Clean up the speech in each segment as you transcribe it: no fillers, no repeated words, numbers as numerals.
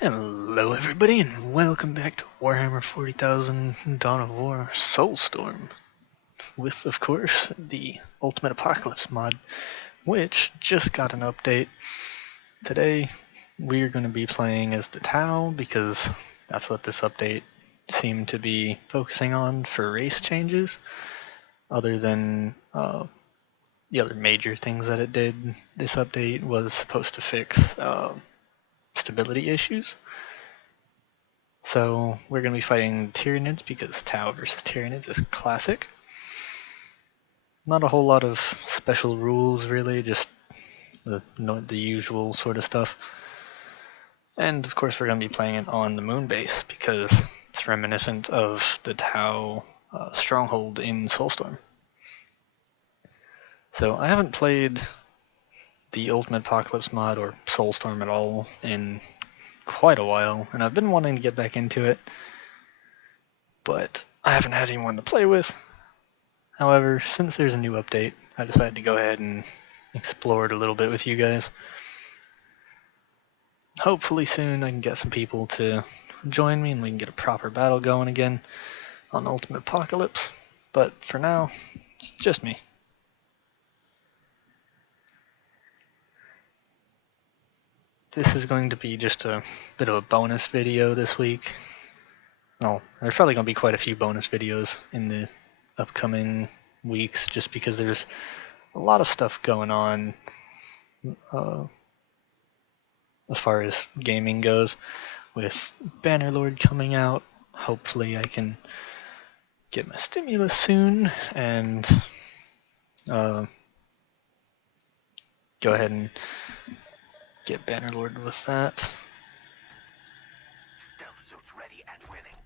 Hello everybody and welcome back to Warhammer 40,000 Dawn of War Soulstorm with, of course, the Ultimate Apocalypse mod, which just got an update. Today we're going to be playing as the DoW because that's what this update seemed to be focusing on for race changes, other than the other major things that it did. This update was supposed to fix stability issues. So we're going to be fighting Tyranids because DoW versus Tyranids is classic. Not a whole lot of special rules really, just the usual sort of stuff. And of course we're going to be playing it on the moon base because it's reminiscent of the DoW stronghold in Soulstorm. So I haven't played the Ultimate Apocalypse mod or Soulstorm at all in quite a while, and I've been wanting to get back into it, but I haven't had anyone to play with. However, since there's a new update, I decided to go ahead and explore it a little bit with you guys. Hopefully soon I can get some people to join me and we can get a proper battle going again on Ultimate Apocalypse, but for now, it's just me. This is going to be just a bit of a bonus video this week. Well, there's probably going to be quite a few bonus videos in the upcoming weeks just because there's a lot of stuff going on as far as gaming goes, with Bannerlord coming out. Hopefully I can get my stimulus soon and go ahead and get Bannerlord with that. Stealth suits ready and winning.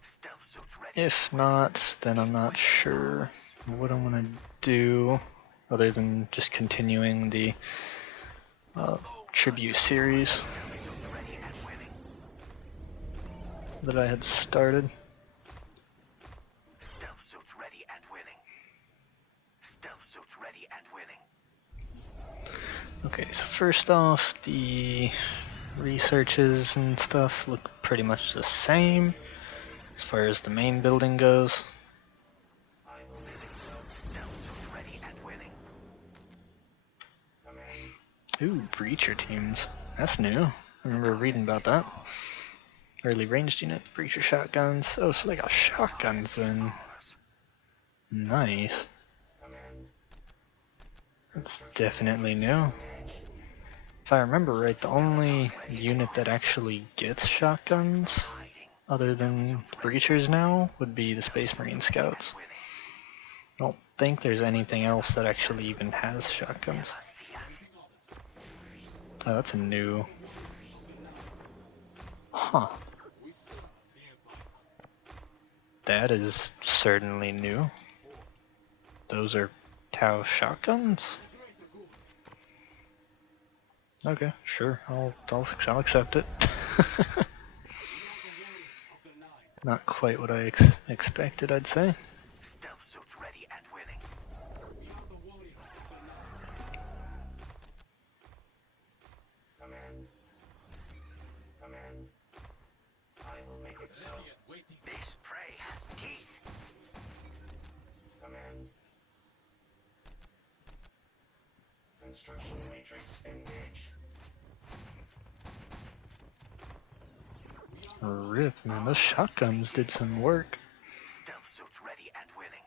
Stealth suits ready. If not, then I'm not sure what I'm gonna do other than just continuing the tribute series that I had started. Stealth suits ready and winning. Stealth suits ready and winning. Okay, so first off, the researches and stuff look pretty much the same as far as the main building goes. Stealth suits ready and winning. Ooh, breacher teams. That's new. I remember reading about that. Early ranged unit, breacher shotguns. Oh, so they got shotguns then. Nice. That's definitely new. If I remember right, the only unit that actually gets shotguns, other than breachers now, would be the Space Marine Scouts. I don't think there's anything else that actually even has shotguns. Oh, that's a new... Huh. That is certainly new. Those are DoW shotguns? Okay, sure, I'll accept it. Not quite what I expected, I'd say. Stealth suits ready and winning. Command. I will make it so. This prey has teeth. Command. Construction matrix engaged. Rip, man, those shotguns did some work. Stealth suits ready and winning.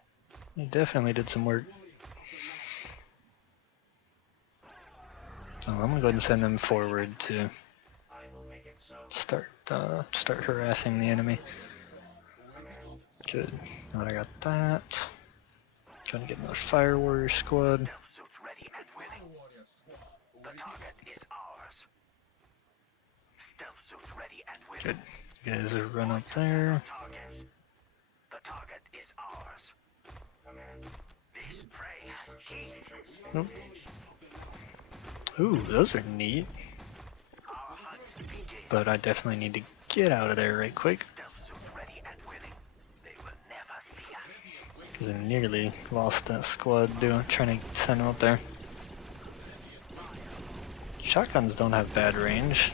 They definitely did some work. Oh, I'm gonna go ahead and send them forward to start harassing the enemy. Good. Now that I got that. Trying to get another Fire Warrior squad. Stealth suits ready and winning. The target is ours. Stealth suits ready and winning. Good. You guys are run up there. The target is ours. Command. This prey has teeth. Nope. Ooh, those are neat. But I definitely need to get out of there right quick. Stealth suits ready and winning. They will never see us. Because I nearly lost that squad trying to send them up there. Shotguns don't have bad range.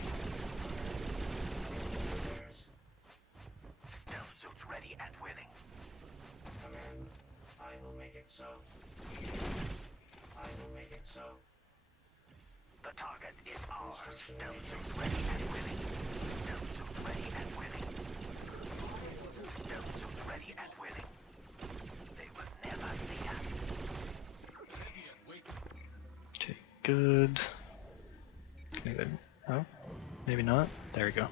ours. Stealth suits ready and willing. Stealth suits ready and willing. Stealth suits ready and willing. They will never see us. Okay, good. Can I go? Oh, maybe not. There we go.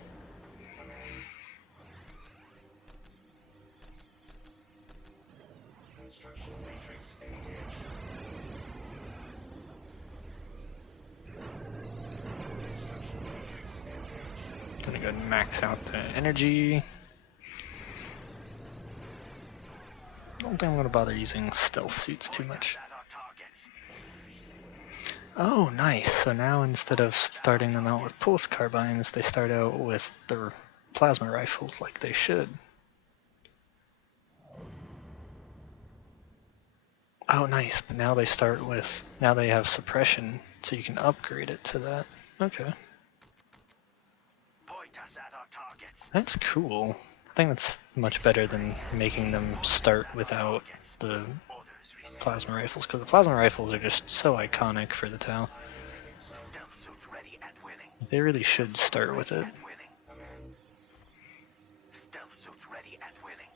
Construction matrix engaged. Construction matrix engaged. Gonna go and max out the energy. Don't think I'm gonna bother using stealth suits too much. Oh, nice. So now instead of starting them out with pulse carbines, they start out with their plasma rifles like they should. Oh, nice. But now they start with, now they have suppression, so you can upgrade it to that. Okay. That's cool. I think that's much better than making them start without the plasma rifles, because the plasma rifles are just so iconic for the TOW. They really should start with it. Stealth suits ready and willing.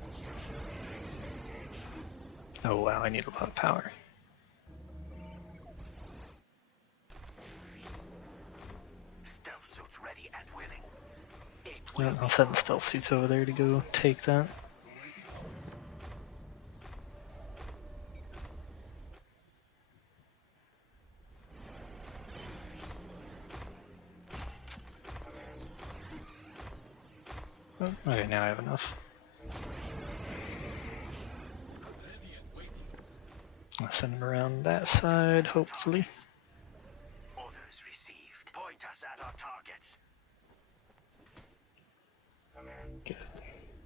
Construction matrix engaged. Oh wow, I need a lot of power. Stealth suits ready and willing. Yeah, I'll send the stealth suits over there to go take that. Oh, okay, now I have enough. I'll send them around that side, hopefully. Orders received. Point us at our targets. Good.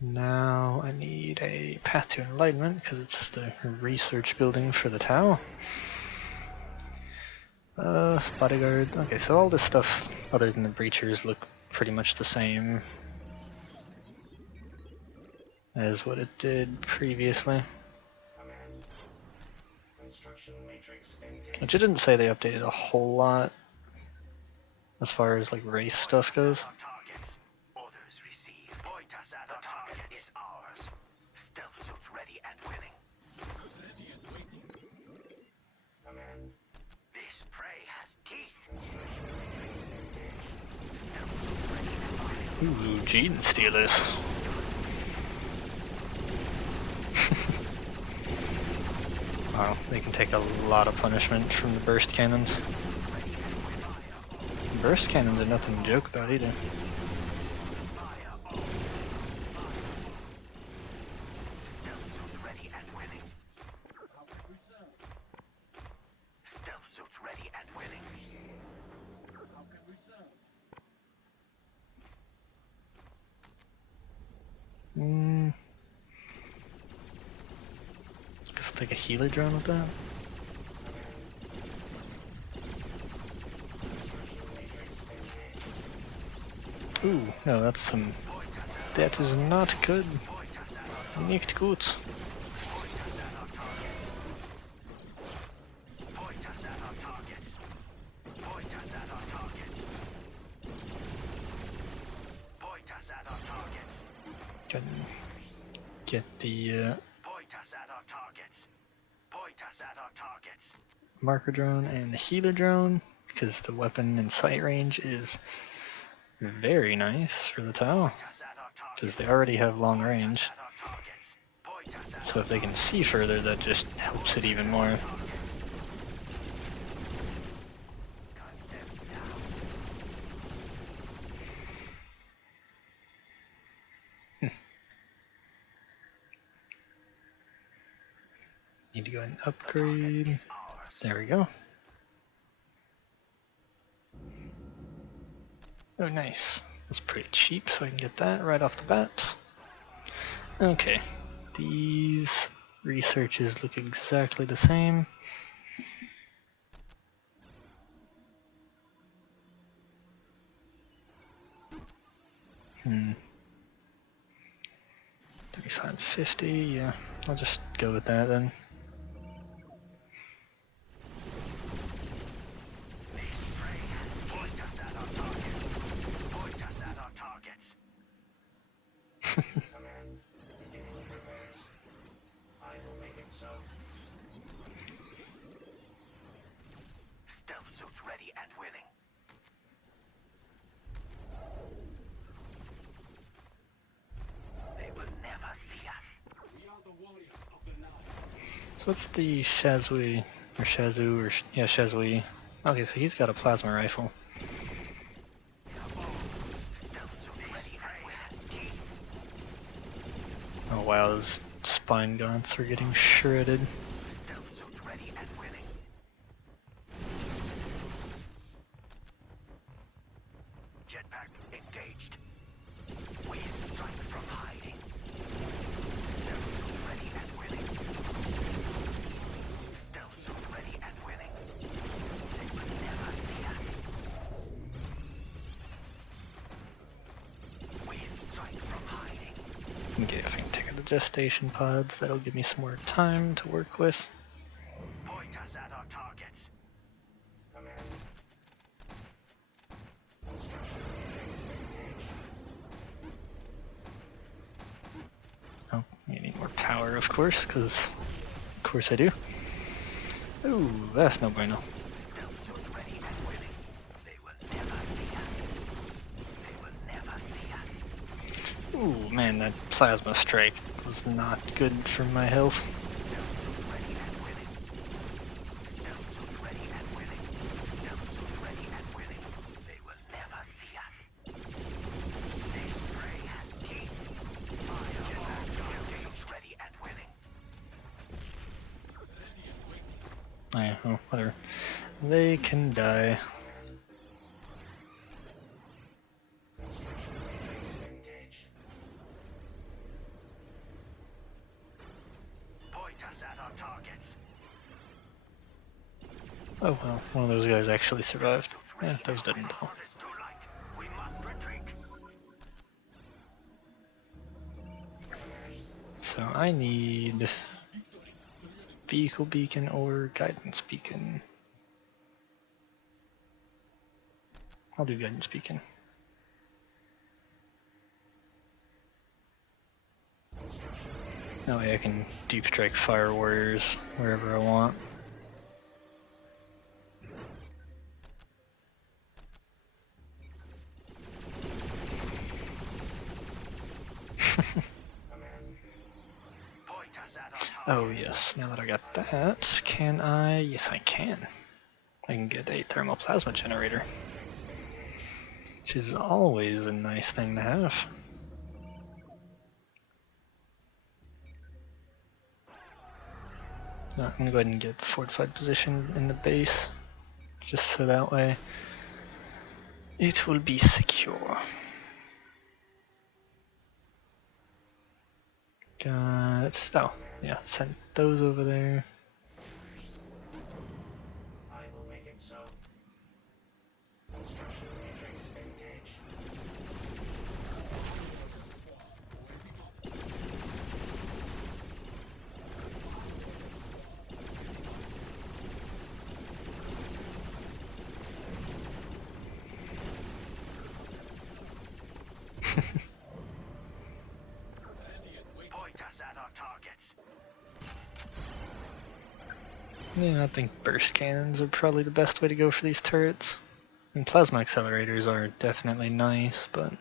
Now I need a path to enlightenment because it's the research building for the TOW. Bodyguard. Okay, so all this stuff, other than the breachers, look pretty much the same as what it did previously. Which it didn't say they updated a whole lot as far as like race stuff goes. Orders received. Point us at our target is ours. Stealth suits ready and willing. Command. This prey has teeth. Construction matrix engaged. Stealth suits ready and willing. Ooh, Gene Stealers. Wow, they can take a lot of punishment from the burst cannons. Burst cannons are nothing to joke about either. Stealth suits ready and willing. Stealth suits ready and willing. How can we serve? Just take a healer drone with that. Ooh, no, that's some. That is not good. Nicht gut. Point us at our targets. Point us at our targets. Point us at our targets. Can get the Point us at our targets. Point us at our targets. marker drone and the healer drone, because the weapon and sight range is very nice for the TOW, because they already have long range. So if they can see further, that just helps it even more. Need to go ahead and upgrade. There we go. Oh, nice. That's pretty cheap, so I can get that right off the bat. Okay, these researches look exactly the same. 50, yeah. I'll just go with that then. This spray has point us at our targets. Point us at our targets. Command, beginning repairs. I will make it so. Stealth suits ready and willing. They will never see us. We are the warriors of the night. So what's the Shazui, or Shazu, or yeah, Shazui. Okay, so he's got a plasma rifle. Stealth suits ready and willing. Oh wow, those spine gaunts are getting shredded. Stealth suits ready and willing. Jetpack engaged. We strike from hiding. Stealth suits ready and willing. Stealth suits ready and willing. They will never see us. We strike from hiding. Okay, if I can take out the gestation pods, that'll give me some more time to work with. Point us at our targets. Command. Construction matrix engaged. Oh, you need more power, of course, because of course I do. Ooh, that's no bueno. Stealth suits ready and willing. They will never see us. They will never see us. Ooh, man, that plasma strike was not good for my health. Stealth suits ready and willing. Stealth suits ready and willing. Stealth suits ready and willing. They will never see us. This prey has teeth. Fireball. Stealth suits ready and willing. Yeah, oh, whatever. They can die. Construction matrix engaged. Point us at our targets. Oh well, one of those guys actually survived. Yeah, those didn't though. It's too light. We must retreat. So I need vehicle beacon or guidance beacon. I'll do guidance beacon. That way I can deep strike fire warriors wherever I want. Point us at our Oh targets. yes, now that I got that, can I? Yes I can. I can get a thermal plasma generator, which is always a nice thing to have. I'm gonna go ahead and get fortified position in the base, just so that way it will be secure. Got, oh yeah, sent those over there. I will make it so. Construction matrix engaged. Point us at our targets. Yeah, I think burst cannons are probably the best way to go for these turrets. And plasma accelerators are definitely nice, but I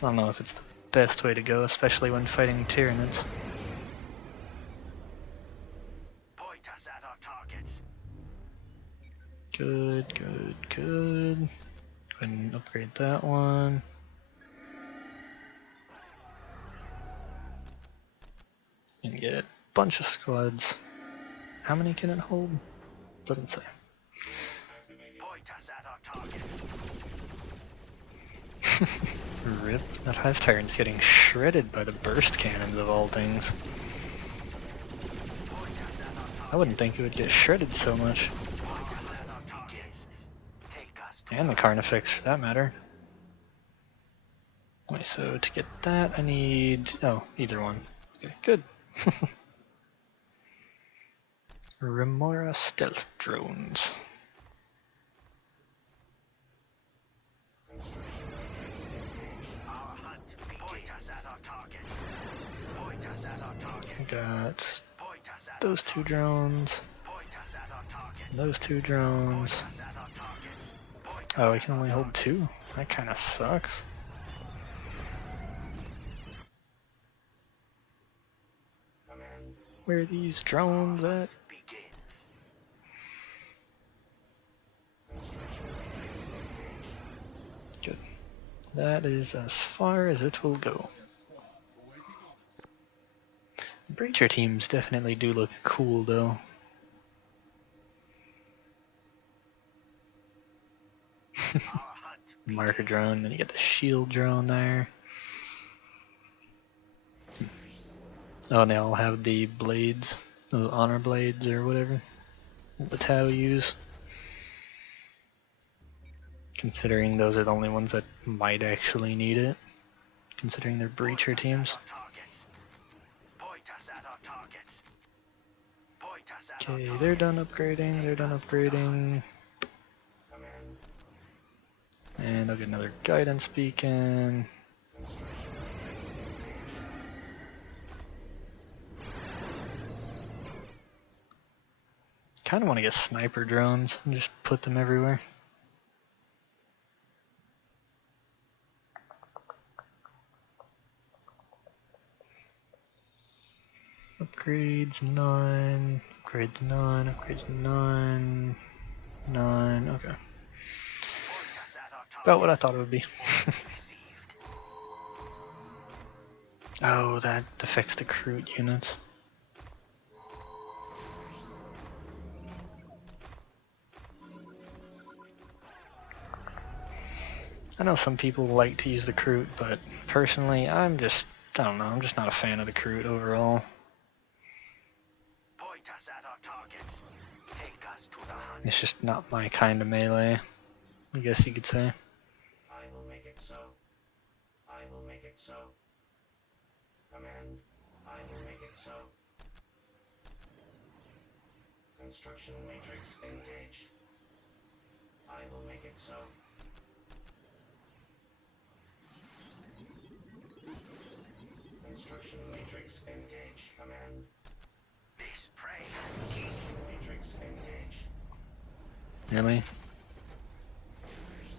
don't know if it's the best way to go, especially when fighting Tyranids. Point us at our targets. Good, good, good. Go ahead and upgrade that one. And get a bunch of squads. How many can it hold? Doesn't say. Point us at our targets. Rip. That Hive Tyrant's getting shredded by the burst cannons of all things. Point us at our targets. I wouldn't think it would get shredded so much. Point us at our targets. Take us to And the Carnifex for that matter. Wait, so to get that I need... oh, either one. Okay, good. Remora stealth drones. Our hunt begins. Point us at our targets. Point us at our targets. Got Point us at those two drones, Point us at our targets. those two drones. Point us at our targets. Point Oh, us I can only hold two? That kinda sucks. Command. Where are these drones at? Begins. Good. That is as far as it will go. Breacher teams definitely do look cool though. Our hunt Marker drone, then you get the shield drone there. Oh, and they all have the blades, those honor blades or whatever that the DoW use. Considering those are the only ones that might actually need it, considering they're breacher teams. Okay, they're done upgrading, they're done upgrading. And I'll get another guidance beacon. Kinda wanna get sniper drones and just put them everywhere. Upgrades none, upgrades none, upgrades none, none, okay. About what I thought it would be. Oh, that affects the recruit units. I know some people like to use the recruit, but personally, I don't know, I'm just not a fan of the recruit overall. It's just not my kind of melee, I guess you could say. I will make it so. I will make it so. Command. I will make it so. Construction matrix engaged. I will make it so. Construction matrix engaged. Command. This prey has construction matrix engaged. Really?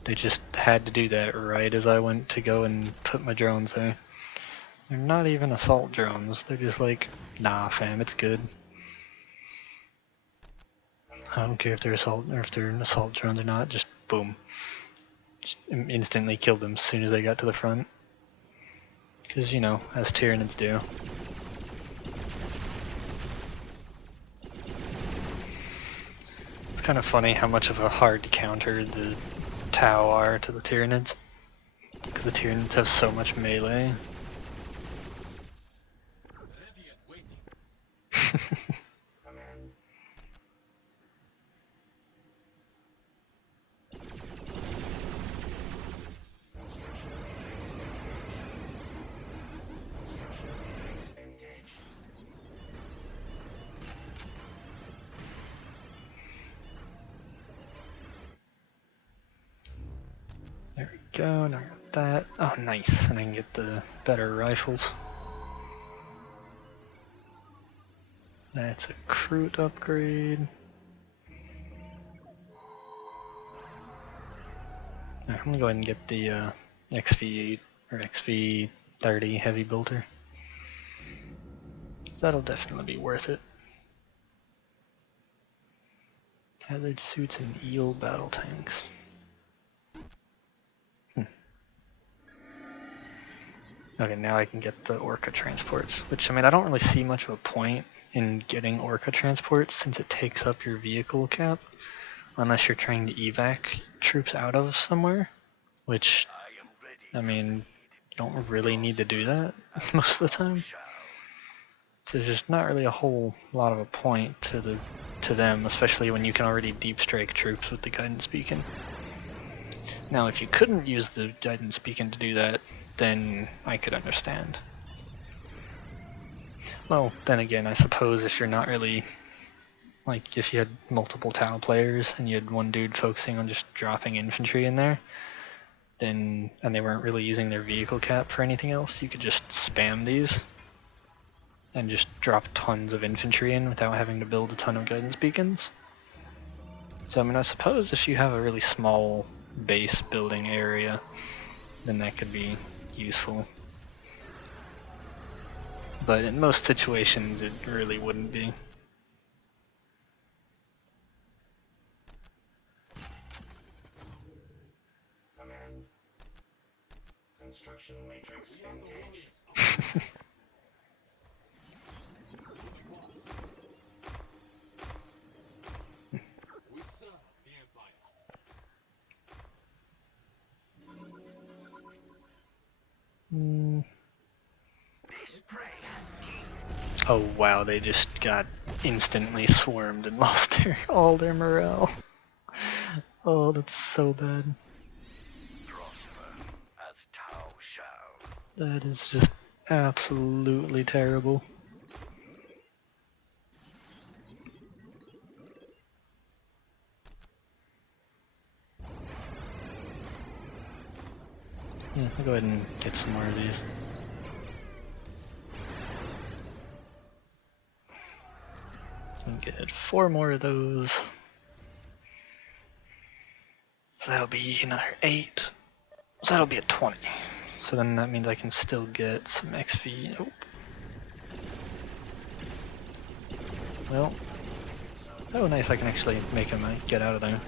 They just had to do that right as I went to go and put my drones there. They're not even assault drones, they're just like, nah fam, it's good. I don't care if they're assault or if they're assault drones or not, just boom. Just instantly killed them as soon as they got to the front. Because, you know, as Tyranids do. It's kind of funny how much of a hard counter the DoW are to the Tyranids. Because the Tyranids have so much melee. Ready and waiting. Command. Construction matrix engaged. Construction matrix engaged. There we go, now I got that. Oh nice, and I can get the better rifles. That's a recruit upgrade. Right, I'm gonna go ahead and get the XV8 or XV30 heavy bolter. That'll definitely be worth it. Hazard suits and eel battle tanks. Okay, now I can get the Orca transports, which, I mean, I don't really see much of a point in getting Orca transports since it takes up your vehicle cap, unless you're trying to evac troops out of somewhere, which, I mean, you don't really need to do that most of the time. So there's just not really a whole lot of a point to them, especially when you can already deep strike troops with the guidance beacon. Now, if you couldn't use the guidance beacon to do that, then I could understand. Well, then again, I suppose if you're not really, like, if you had multiple Tau players and you had one dude focusing on just dropping infantry in there, then, and they weren't really using their vehicle cap for anything else, you could just spam these and just drop tons of infantry in without having to build a ton of guidance beacons. So I mean, I suppose if you have a really small base building area, then that could be useful. But in most situations, it really wouldn't be. Command. Construction matrix engaged. We serve the Empire. This prey has teeth. Oh wow, they just got instantly swarmed and lost all their morale. Oh, that's so bad. Prosper as Tau shall. That is just absolutely terrible. Yeah, I'll go ahead and get some more of these. And get 4 more of those. So that'll be another 8. So that'll be a 20. So then that means I can still get some XP. Nope. Well. Oh, nice, I can actually make him get out of there.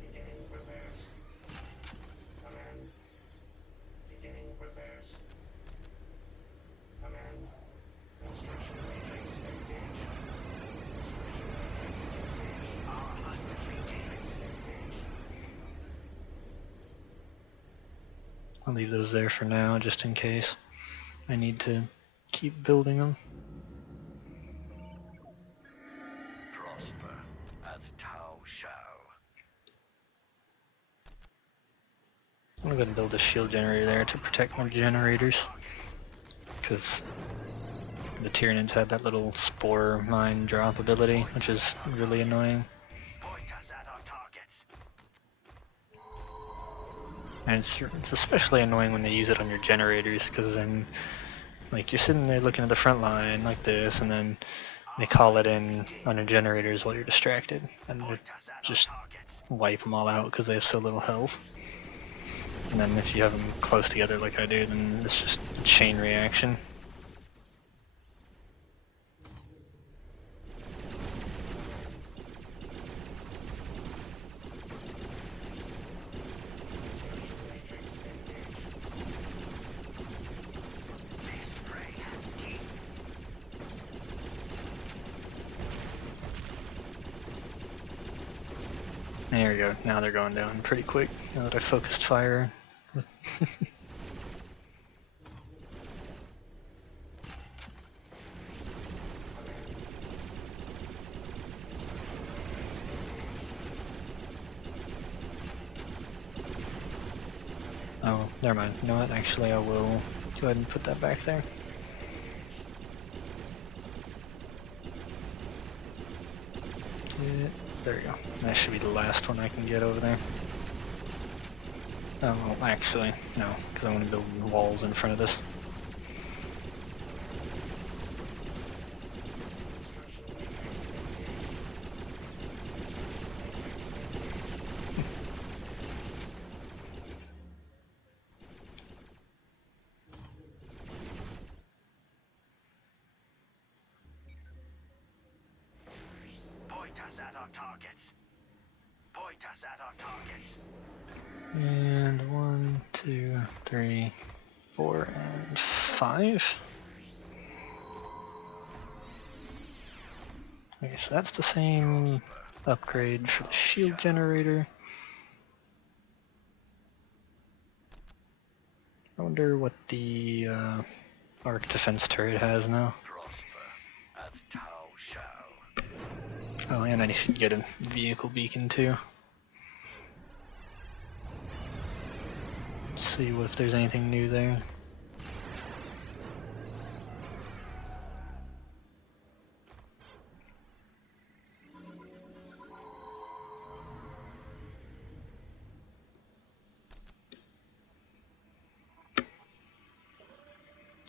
Beginning repairs. Command. Beginning repairs. Command. Construction matrix engaged. Construction matrix engaged. Construction matrix engaged. I'll leave those there for now, just in case I need to keep building them. Prosper as Tau shall. I'm gonna go and build a shield generator there to protect my generators, because the Tyranids had that little spore mine drop ability, which is really annoying. Point us at our targets. And it's especially annoying when they use it on your generators, because then, like, you're sitting there looking at the front line like this, and then they call it in on your generators while you're distracted, and they just wipe them all out because they have so little health. And then if you have them close together like I do, then it's just a chain reaction. Construction matrix engaged. This prey has teeth. There we go, now they're going down pretty quick, now that I focused fire. Oh, never mind. You know what? Actually, I will go ahead and put that back there. There we go. That should be the last one I can get over there. Oh, well, actually, no, because I want to build walls in front of this. Point us at our targets. Point us at our targets. And 1, 2, 3, 4, and 5. Okay, so that's the same upgrade for the shield generator. I wonder what the arc defense turret has now. Prosper as Tau shall. Oh, and I should get a vehicle beacon too. Let's see what if there's anything new there.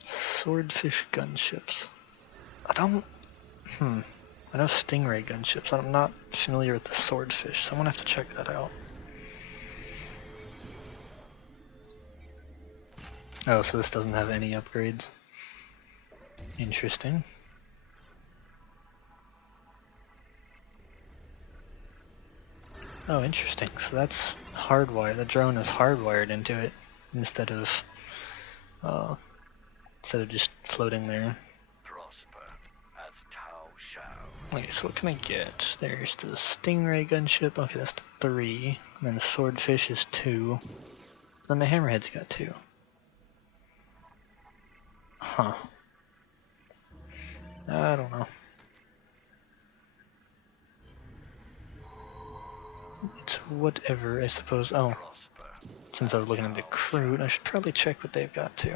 Swordfish gunships. I know stingray gunships. I'm not familiar with the swordfish, so I'm gonna have to check that out. Oh, so this doesn't have any upgrades. Interesting. Oh, interesting. So that's hardwired. The drone is hardwired into it instead of just floating there. Prosper as Tau shall. Okay, so what can I get? There's the stingray gunship. Okay, that's 3. And then the swordfish is 2. Then the hammerhead's got 2. Huh. I don't know. It's whatever, I suppose. Oh, Prosper. since I was looking at the crew, I should probably check what they've got too.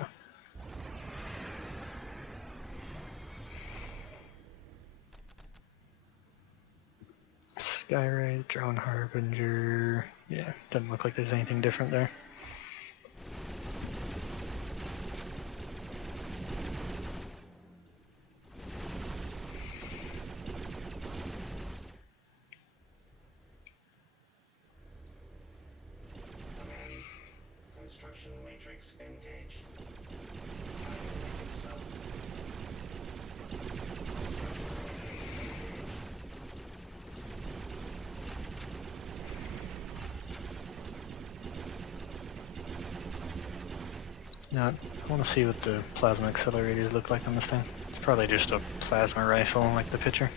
Skyray, Drone Harbinger. Yeah, doesn't look like there's anything different there. Construction matrix engaged. Now, I want to see what the plasma accelerators look like on this thing. It's probably just a plasma rifle like the picture.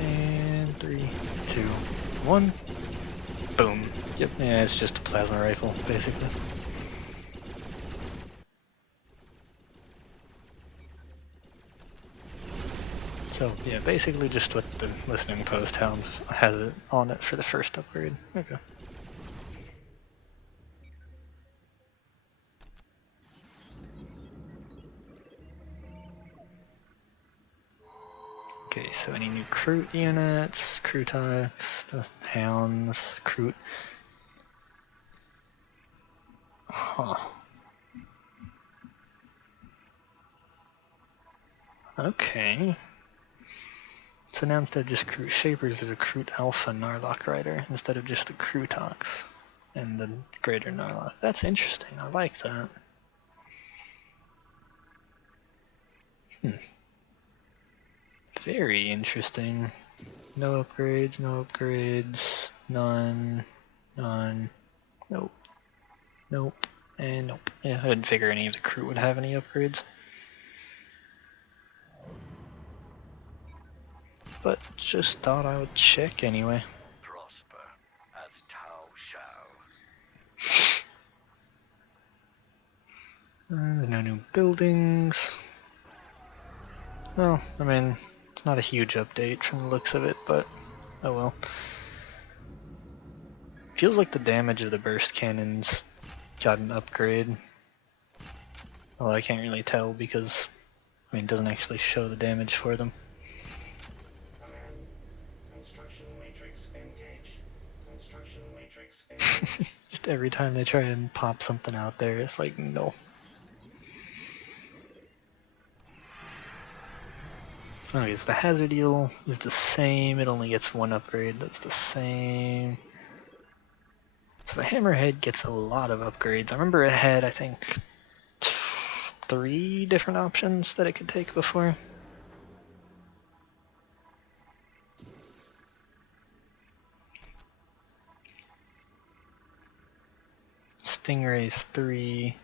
And 3, 2, 1. Boom. Yep, yeah, it's just a plasma rifle, basically. So, yeah, basically just what the listening post has it on it for the first upgrade. Okay. Okay, so any new Crute units, Crutox, the Hounds, Crute. Huh. Okay. So now instead of just Crute Shapers, there's a Crute Alpha Narlock Rider instead of just the Crutox and the Greater Narlock. That's interesting. I like that. Very interesting. No upgrades, no upgrades, none, none, nope, nope, and nope. Yeah, I didn't figure any of the crew would have any upgrades. But just thought I would check anyway. Prosper as Tau shall. There's no new buildings. Well, I mean, it's not a huge update from the looks of it, but oh well. Feels like the damage of the burst cannons got an upgrade. Although I can't really tell because, I mean, it doesn't actually show the damage for them. Construction matrix engaged. Construction matrix engaged. Just every time they try and pop something out there, it's like, no. Anyways, the hazard eel is the same, it only gets 1 upgrade, that's the same. So the hammerhead gets a lot of upgrades. I remember it had, I think, 3 different options that it could take before. Stingray's 3.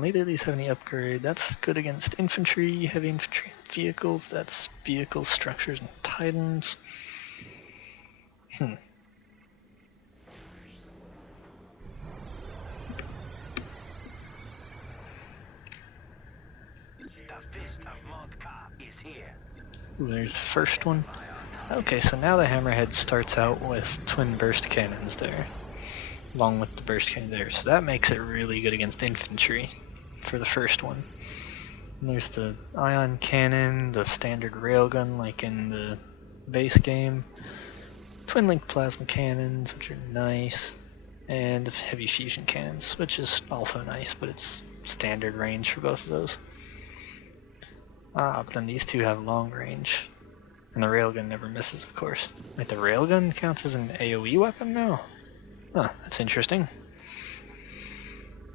neither of these have any upgrade. That's good against infantry, heavy infantry, vehicles. That's vehicles, structures, and titans. The fist of Modka is here. Ooh, there's the first one. Okay, so now the hammerhead starts out with twin burst cannons there, along with the burst cannon there. So that makes it really good against infantry for the first one. And there's the ion cannon, the standard railgun like in the base game, twin link plasma cannons, which are nice, and heavy fusion cannons, which is also nice, but it's standard range for both of those. But then these two have long range. And the railgun never misses, of course. Wait, the railgun counts as an AoE weapon now? Huh, that's interesting.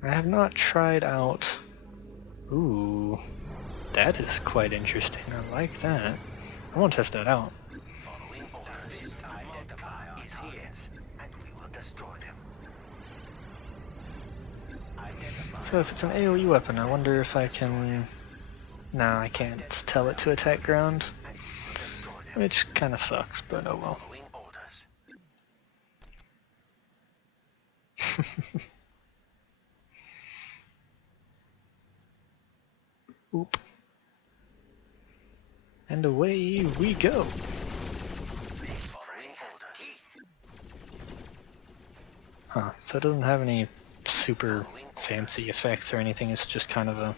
I have not tried out... Ooh, that is quite interesting. I like that. I want to test that out. Following orders, fist identifier is here, and we will destroy them. So if it's an AoE weapon, I wonder if I can... No, I can't tell it to attack ground. Which kind of sucks, but oh well. Oop. And away we go. Huh, so it doesn't have any super fancy effects or anything, it's just kind of a...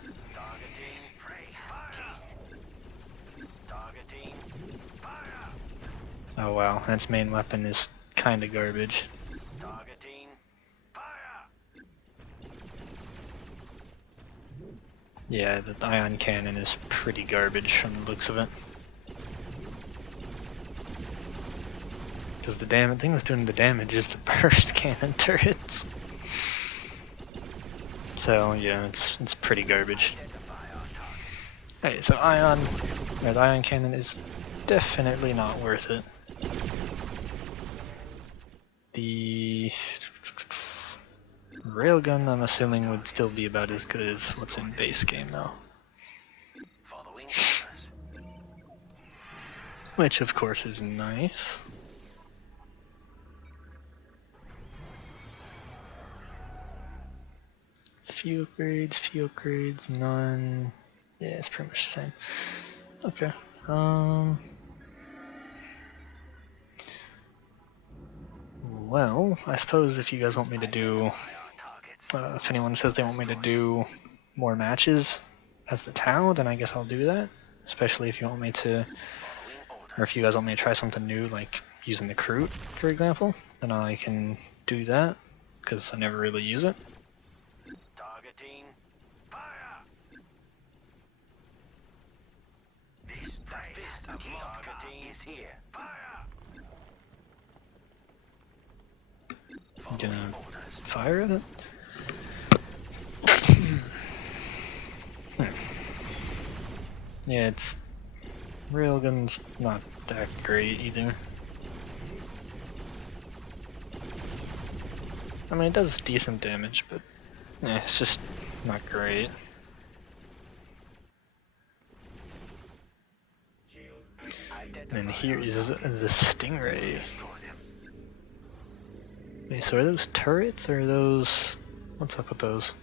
Oh wow, its main weapon is kinda garbage. Yeah, the ion cannon is pretty garbage from the looks of it. Because the thing that's doing the damage is the burst cannon turrets. So yeah, it's pretty garbage. Hey, so the ion cannon is definitely not worth it. The railgun, I'm assuming, would still be about as good as what's in base game, though. Which, of course, is nice. Few upgrades, none. Yeah, it's pretty much the same. Okay. Well, I suppose if you guys want me to do, if anyone says they want me to do more matches as the ToW, then I guess I'll do that. Especially if you want me to, or if you guys want me to try something new, like using the Kroot, for example, then I can do that, because I never really use it. You gonna fire at it? Yeah, it's... Railgun's not that great either. I mean, it does decent damage, but it's just not great. And here is the Stingray. Wait, so are those turrets or are those... What's up with those?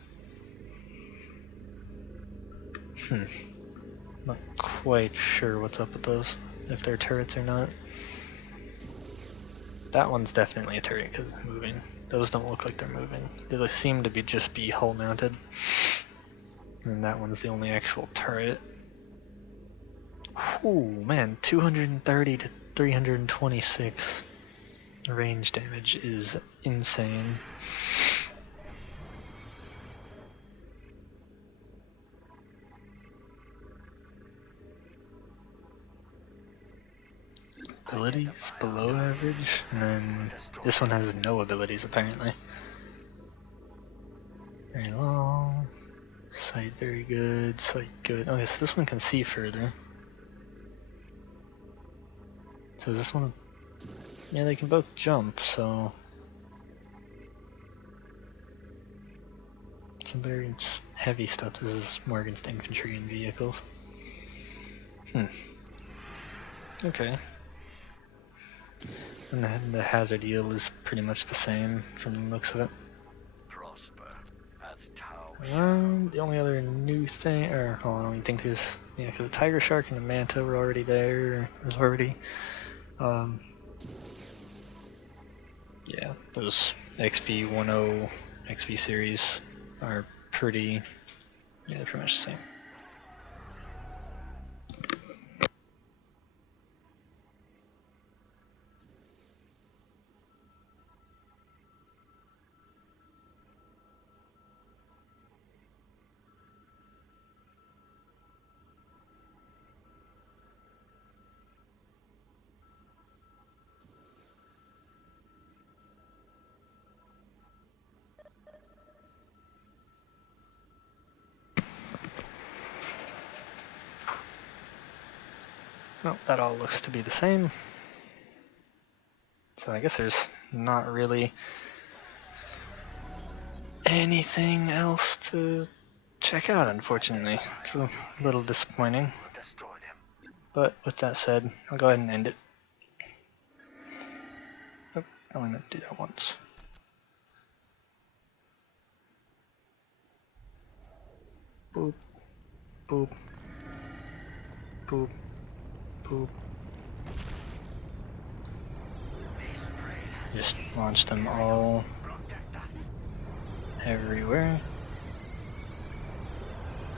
Not quite sure what's up with those, if they're turrets or not. That one's definitely a turret because it's moving. Those don't look like they're moving. They seem to be just hull mounted. And that one's the only actual turret. Ooh, man, 230 to 326 range damage is insane. Abilities below average, and then this one has no abilities apparently. Very long, sight very good, sight good. Okay, so this one can see further. So is this one... Yeah, they can both jump, so... Some variants heavy stuff. This is more against infantry and vehicles. Okay. And then the hazard yield is pretty much the same from the looks of it. Prosper as Tau. The only other new thing, or hold on, I don't even think there's, yeah, because the Tiger Shark and the Manta were already there. There's already, yeah, those XV10, XV series are pretty, yeah, they're pretty much the same. Well, that all looks to be the same. So I guess there's not really anything else to check out, unfortunately. It's a little disappointing. Destroy them. But with that said, I'll go ahead and end it. Oh, I only meant to do that once. Boop, boop, boop, boop. Just launch them all everywhere.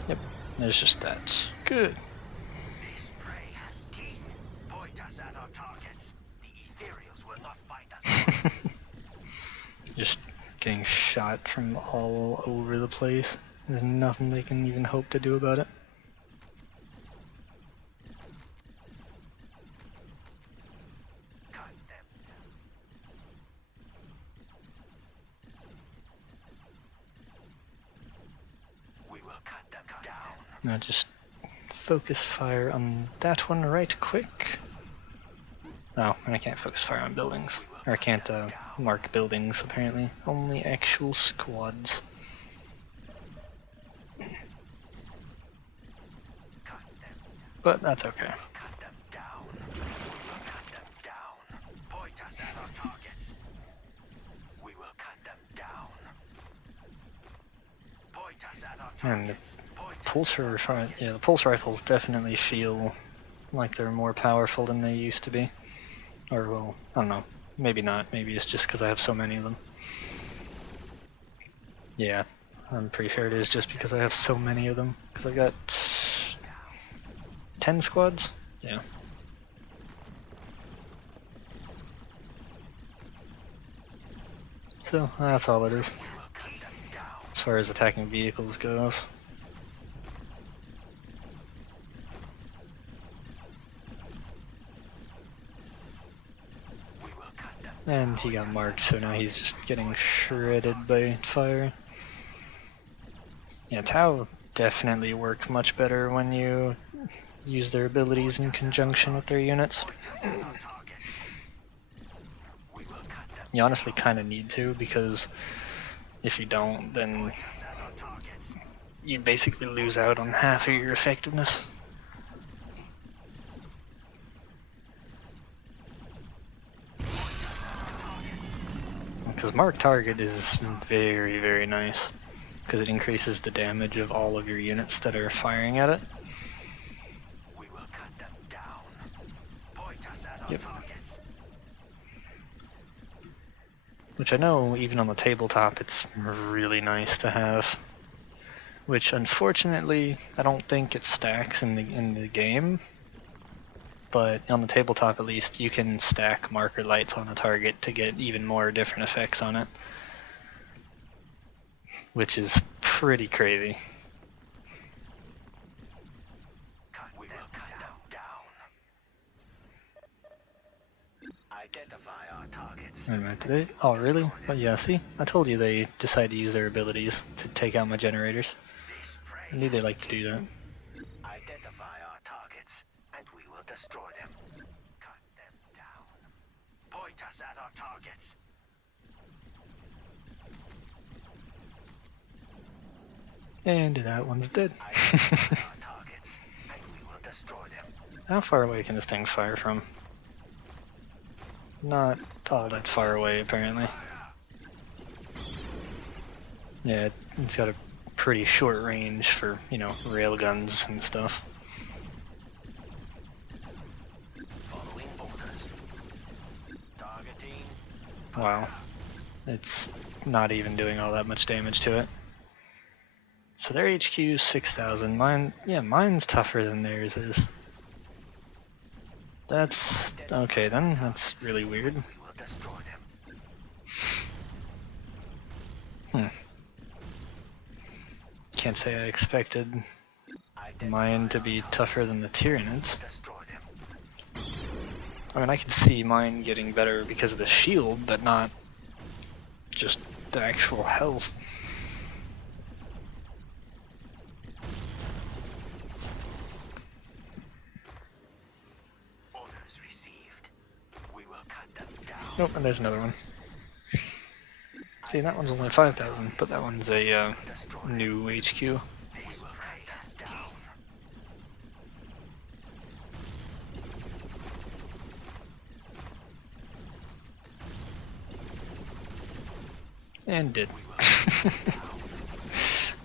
Yep, there's just that. Good. This prey has teeth. Point us at our targets. The ethereals will not find us. Just getting shot from all over the place. There's nothing they can even hope to do about it. Cut them. We will cut them down. Now just focus fire on that one right quick. Oh, and I can't focus fire on buildings. Or I can't mark buildings, apparently. Only actual squads. But that's okay. Cut them down. We will cut them down. Point us at our targets. We will cut them down. Point us at our And the targets. the pulse rifles definitely feel like they're more powerful than they used to be. Or, well, I don't know. Maybe not. Maybe it's just because I have so many of them. Yeah, I'm pretty sure it is just because I have so many of them. Because I got 10 squads? Yeah. So, that's all it is. As far as attacking vehicles goes. And he got marked, so now he's just getting shredded by fire. Yeah, Tau definitely work much better when you use their abilities in conjunction with their units. You honestly kind of need to, because if you don't, then you basically lose out on half of your effectiveness. Because Mark Target is very, very nice, because it increases the damage of all of your units that are firing at it. We will cut them down. Point us at our Yep. targets. Which I know even on the tabletop it's really nice to have. Which unfortunately I don't think it stacks in the game. But on the tabletop at least you can stack marker lights on a target to get even more different effects on it. Which is pretty crazy. We will cut them down. Identify our targets. Wait a minute, did they? Oh really? Oh yeah, see? I told you they decide to use their abilities to take out my generators. This prey I knew they has like to do that. Identify our targets, and we will destroy them. Cut them down. Point us at our targets. And that one's dead. Identify our targets, and we will destroy them. How far away can this thing fire from? Not all that far away, apparently. Yeah, it's got a pretty short range for, you know, railguns and stuff. Following orders. Targeting. Wow. It's not even doing all that much damage to it. So their HQ is 6,000. Mine, yeah, mine's tougher than theirs is. That's okay then. That's really weird. We will destroy them. Can't say I expected Identify mine to our be targets. tougher than the Tyranids. Destroy them. I mean, I can see mine getting better because of the shield, but not just the actual health. Orders received. We will cut them down. Nope, and there's another one. See, that one's only 5,000, but that one's a new HQ. We will cut them down. And did.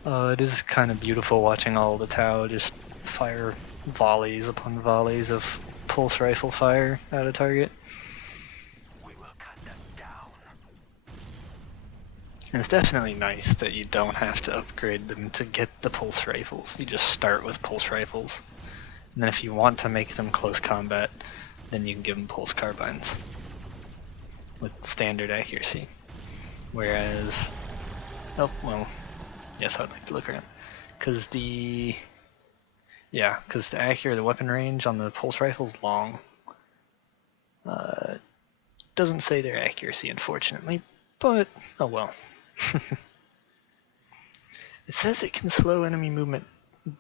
It is kind of beautiful watching all the DoW just fire volleys upon volleys of pulse rifle fire at a target. We will cut them down. And it's definitely nice that you don't have to upgrade them to get the pulse rifles. You just start with pulse rifles. And then if you want to make them close combat, then you can give them pulse carbines with standard accuracy. Whereas, oh, well, yes, I'd like to look around. Because the weapon range on the pulse rifle is long. Doesn't say their accuracy, unfortunately, but oh well. It says it can slow enemy movement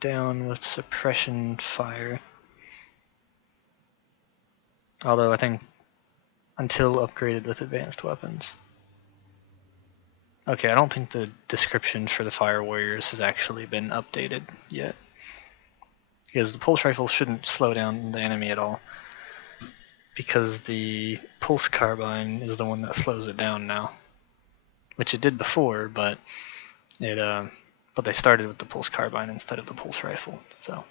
down with suppression fire. Although I think until upgraded with advanced weapons. Okay, I don't think the description for the Fire Warriors has actually been updated yet. Because the pulse rifle shouldn't slow down the enemy at all. Because the pulse carbine is the one that slows it down now. Which it did before, but they started with the pulse carbine instead of the pulse rifle. So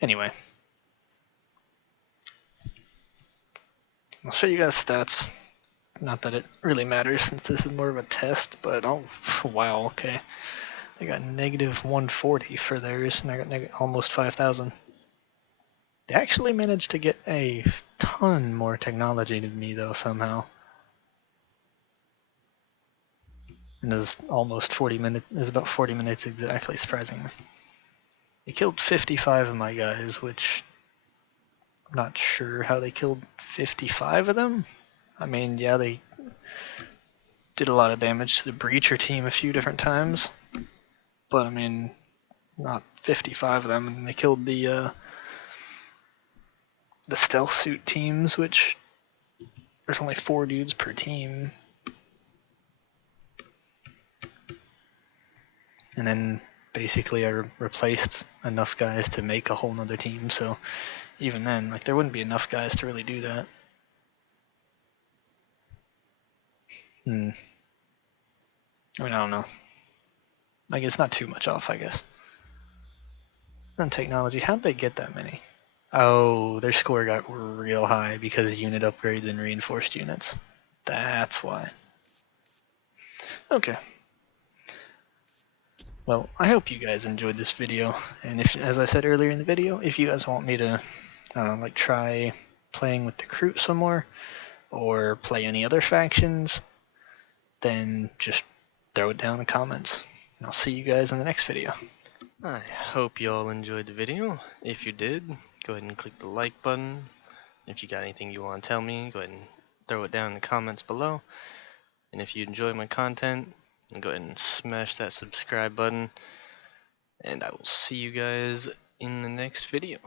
anyway. I'll show you guys stats. Not that it really matters since this is more of a test, but oh wow, okay. They got negative 140 for theirs, and I got almost 5,000. They actually managed to get a ton more technology than me though somehow. And it was almost 40 minutes. It was about 40 minutes exactly, surprisingly. They killed 55 of my guys, which I'm not sure how they killed 55 of them. I mean, yeah, they did a lot of damage to the breacher team a few different times, but I mean, not 55 of them. And they killed the stealth suit teams, which there's only 4 dudes per team. And then basically I replaced enough guys to make a whole nother team, so even then, like, there wouldn't be enough guys to really do that. I mean, I don't know. Like, it's not too much off, I guess. Then technology, how'd they get that many? Oh, their score got real high because unit upgrades and reinforced units. That's why. Okay. Well, I hope you guys enjoyed this video, and if, as I said earlier in the video, if you guys want me to, like, try playing with the crew some more, or play any other factions, then just throw it down in the comments. And I'll see you guys in the next video. I hope you all enjoyed the video. If you did, go ahead and click the like button. If you got anything you want to tell me, go ahead and throw it down in the comments below. And if you enjoy my content, go ahead and smash that subscribe button. And I will see you guys in the next video.